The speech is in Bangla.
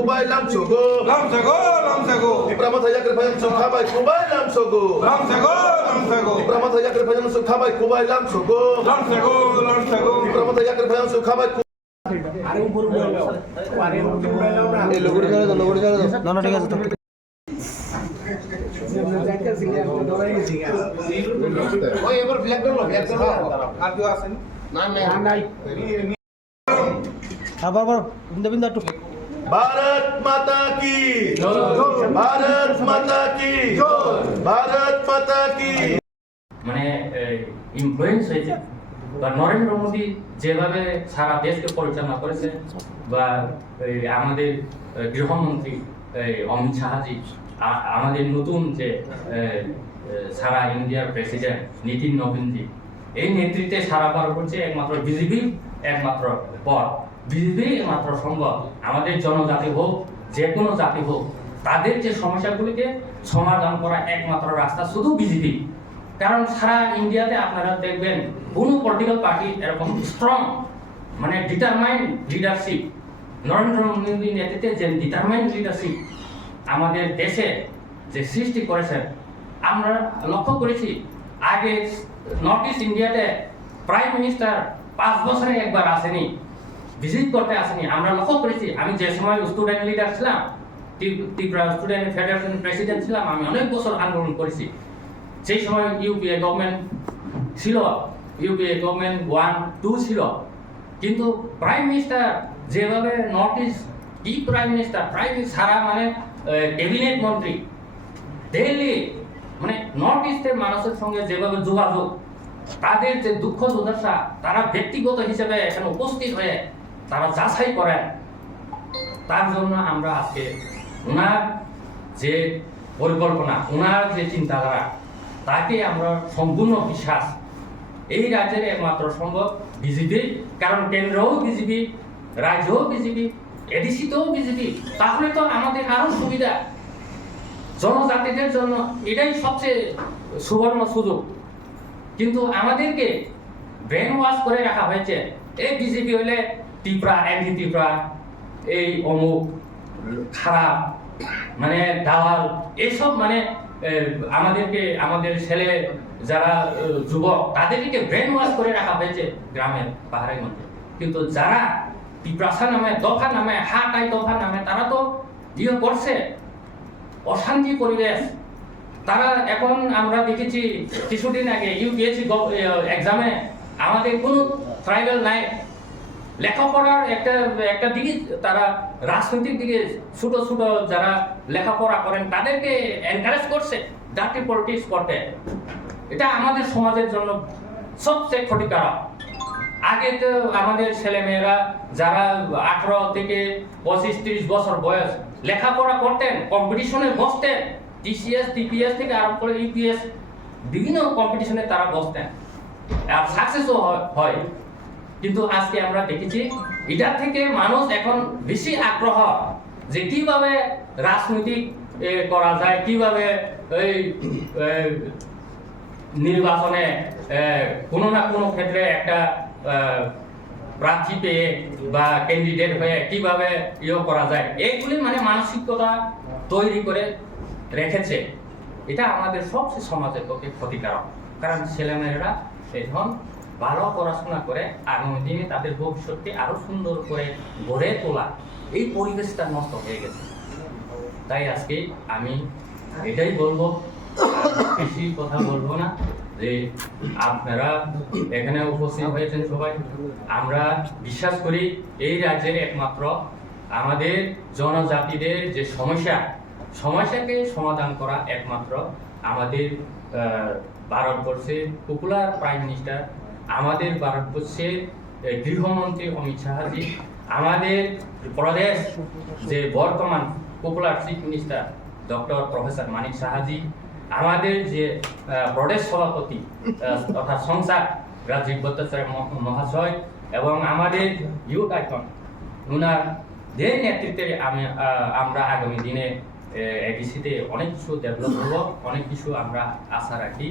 Kubai lam sogo. Lam sago, lam sago. Di pramat haya kerbayan sokhabai Kubai lam sogo. Lam sago, lam sago. Di pramat haya kerbayan sokhabai Kubai lam sogo. Lam sago, lam sago. Di pramat haya kerbayan sokhabai এই লোগোটি জানো তো লোগোটি জানো তো না না ঠিক আছে তো ওই এবার ব্ল্যাক দাও ব্ল্যাক দাও আর কেউ আছেন? না নাই আবার আবার বিন্দা বিন্দা একটু भारत माता की भारत माता की भारत माता की মানে ইনফ্লুয়েন্স হয়েছে বা নরেন্দ্র মোদী যেভাবে সারা দেশকে পরিচালনা করেছে বা আমাদের গৃহমন্ত্রী অমিত শাহজি আমাদের নতুন যে সারা ইন্ডিয়ার প্রেসিডেন্ট নীতিন নবীনজি এই নেতৃত্বে সারা পার করছে একমাত্র বিজেপি একমাত্র পথ বিজেপি একমাত্র সম্ভব আমাদের জনজাতি হোক যে কোনো জাতি হোক তাদের যে সমস্যাগুলিকে সমাধান করা একমাত্র রাস্তা শুধু বিজেপি কারণ সারা ইন্ডিয়াতে আপনারা দেখবেন কোনো পলিটিক্যাল পার্টি এরকম স্ট্রং মানে ডিটারমাইন্ড লিডারশিপ নরেন্দ্র মোদীর নেতৃত্বে যে ডিটারমাইন্ড লিডারশিপ আমাদের দেশে যে সৃষ্টি করেছেন আমরা লক্ষ্য করেছি আগে নর্থ ইস্ট ইন্ডিয়াতে প্রাইম মিনিস্টার 5 বছরে একবার আসেনি ভিজিট করতে আসেনি আমরা লক্ষ্য করেছি আমি যে সময় স্টুডেন্ট লিডার ছিলাম ত্রিপুরা স্টুডেন্ট ফেডারেশন প্রেসিডেন্ট ছিলাম আমি অনেক বছর আন্দোলন করেছি সেই সময় ইউপিএ গভর্নমেন্ট ছিল ইউপিএ গভর্নমেন্ট 1-2 ছিল কিন্তু প্রাইম মিনিস্টার যেভাবে নর্থ ইস্ট কি প্রাইম মিনিস্টার সারা মানে ক্যাবিনেট মন্ত্রী দিল্লি মানে নর্থ ইস্টের মানুষের সঙ্গে যেভাবে যোগাযোগ তাদের যে দুঃখ দুর্দশা তারা ব্যক্তিগত হিসেবে এখানে উপস্থিত হয়ে তারা যাচাই করেন তার জন্য আমরা আজকে ওনার যে পরিকল্পনা ওনার যে চিন্তাধারা তাকে আমরা সম্পূর্ণ বিশ্বাস এই রাজ্যের একমাত্র সম্ভব বিজেপি কারণ কেন্দ্রও বিজেপি রাজ্যও বিজেপি এডিসিতেও বিজেপি তাহলে তো আমাদের আরো সুবিধা জনজাতিদের জন্য এটাই সবচেয়ে সুবর্ণ সুযোগ কিন্তু আমাদেরকে ব্রেন ওয়াশ করে রাখা হয়েছে এই বিজেপি হলে ত্রিপুরা অ্যান্টি ত্রিপুরা এই অমুক খারাপ মানে দালাল এইসব মানে আমাদেরকে আমাদের ছেলে যারা যুবক তাদেরকে ব্রেন ওয়াশ করে রাখা হয়েছে গ্রামের পাহাড়ের মধ্যে কিন্তু যারা পিপাসা নামে দফা নামে হাটাই দফা নামে তারা তো ইয়ে করছে অশান্তি পরিবেশ তারা এখন আমরা দেখেছি কিছুদিন আগে ইউপিএসসি এক্সামে আমাদের কোনো ট্রাইবাল নাই লেখাপড়ার একটা দিকে তারা রাজনৈতিক দিকে ছোট ছোট যারা লেখাপড়া করেন তাদেরকে এনকারেজ করছে ডার্টি পলিটিক্স করতে এটা আমাদের সমাজের জন্য সবচেয়ে ক্ষতিকারক আগে তো আমাদের ছেলেমেয়েরা যারা 18 থেকে 25-30 বছর বয়স লেখাপড়া করতেন কম্পিটিশনে বসতেন টিসিএস টিপিএস থেকে আরম্ভ করে ইউপিএস বিভিন্ন কম্পিটিশনে তারা বসতেন আর সাকসেসও হয় কিন্তু আজকে আমরা দেখেছি এটা থেকে মানুষ এখন বেশি আগ্রহ যে কিভাবে রাজনৈতিক করা যায় কিভাবে এই নির্বাচনে কোনো না কোনো ক্ষেত্রে একটা প্রার্থী পেয়ে বা ক্যান্ডিডেট হয়ে কিভাবে ইয়ে করা যায় এইগুলি মানে মানসিকতা তৈরি করে রেখেছে এটা আমাদের সবচেয়ে সমাজের পক্ষে ক্ষতিকারক কারণ ছেলেমেয়েরা এখন ভালো পড়াশোনা করে আগামী দিনে তাদের ভবিষ্যৎকে আরো সুন্দর করে গড়ে তোলা এই পরিবেশটা নষ্ট হয়ে গেছে তাই আজকে আমি এটাই বলবো বেশি কথা বলবো না যে আপনারা এখানে উপস্থিত হয়েছেন সবাই আমরা বিশ্বাস করি এই রাজ্যের একমাত্র আমাদের জনজাতিদের যে সমস্যাকে সমাধান করা একমাত্র আমাদের ভারতবর্ষের পপুলার প্রাইম মিনিস্টার আমাদের ভারতবর্ষের গৃহমন্ত্রী অমিত শাহজি আমাদের প্রদেশ যে বর্তমান popular chief minister doctor professor Manik Saha ji আমাদের যে প্রদেশ সভাপতি তথা সংসদ রাজীব ভট্টাচার্য মহাশয় এবং আমাদের ইউথ আইকন উনার নেতৃত্বে আমরা আগামী দিনে এডিসিতে অনেক কিছু ডেভেলপ হবো অনেক কিছু আমরা আশা রাখি